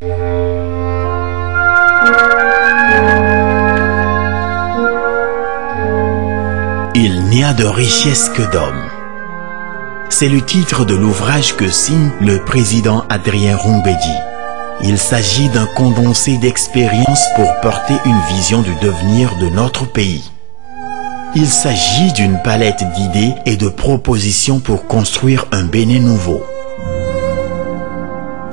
Il n'y a de richesse que d'hommes. C'est le titre de l'ouvrage que signe le président Adrien Roumbédy. Il s'agit d'un condensé d'expériences pour porter une vision du devenir de notre pays. Il s'agit d'une palette d'idées et de propositions pour construire un Bénin nouveau.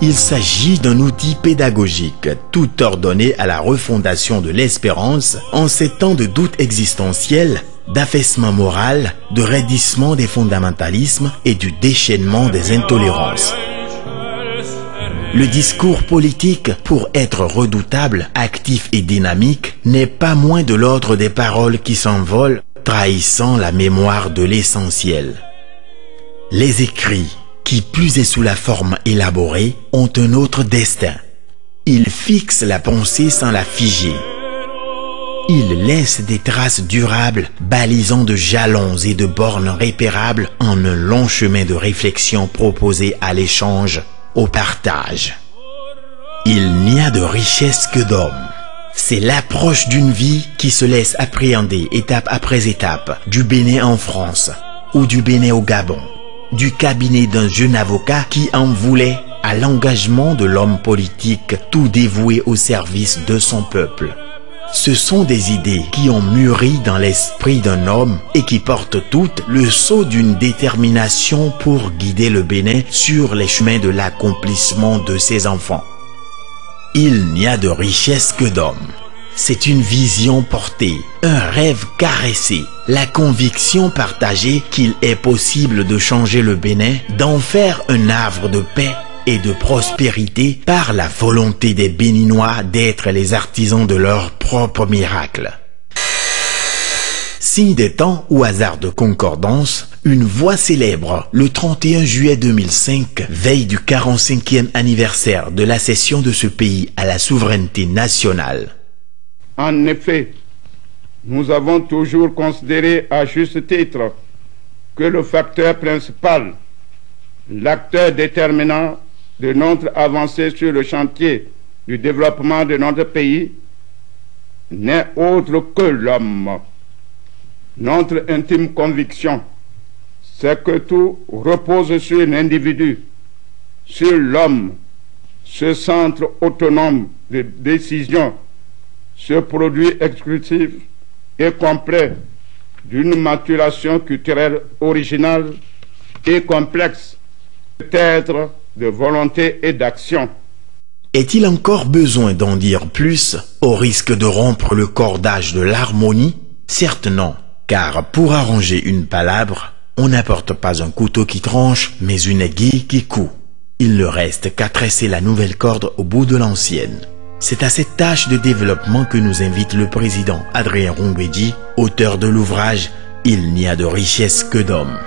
Il s'agit d'un outil pédagogique tout ordonné à la refondation de l'espérance en ces temps de doute existentiel, d'affaissement moral, de raidissement des fondamentalismes et du déchaînement des intolérances. Le discours politique, pour être redoutable, actif et dynamique, n'est pas moins de l'ordre des paroles qui s'envolent, trahissant la mémoire de l'essentiel. Les écrits, qui plus est sous la forme élaborée, ont un autre destin. Ils fixent la pensée sans la figer. Ils laissent des traces durables, balisant de jalons et de bornes répérables en un long chemin de réflexion proposé à l'échange, au partage. Il n'y a de richesse que d'hommes. C'est l'approche d'une vie qui se laisse appréhender étape après étape, du Bénin en France ou du Bénin au Gabon, du cabinet d'un jeune avocat qui en voulait à l'engagement de l'homme politique tout dévoué au service de son peuple. Ce sont des idées qui ont mûri dans l'esprit d'un homme et qui portent toutes le sceau d'une détermination pour guider le Bénin sur les chemins de l'accomplissement de ses enfants. Il n'y a de richesse que d'hommes. C'est une vision portée, un rêve caressé, la conviction partagée qu'il est possible de changer le Bénin, d'en faire un havre de paix et de prospérité par la volonté des Béninois d'être les artisans de leur propre miracle. Signe des temps ou hasard de concordance, une voix célèbre le 31 juillet 2005, veille du 45e anniversaire de l'accession de ce pays à la souveraineté nationale. En effet, nous avons toujours considéré à juste titre que le facteur principal, l'acteur déterminant de notre avancée sur le chantier du développement de notre pays n'est autre que l'homme. Notre intime conviction, c'est que tout repose sur l'individu, sur l'homme, ce centre autonome de décision, ce produit exclusif et complet d'une maturation culturelle originale et complexe, peut-être de volonté et d'action. Est-il encore besoin d'en dire plus, au risque de rompre le cordage de l'harmonie? Certes non, car pour arranger une palabre, on n'apporte pas un couteau qui tranche, mais une aiguille qui coud. Il ne reste qu'à tresser la nouvelle corde au bout de l'ancienne. C'est à cette tâche de développement que nous invite le président Adrien Roumbédy, auteur de l'ouvrage « Il n'y a de richesse que d'hommes ».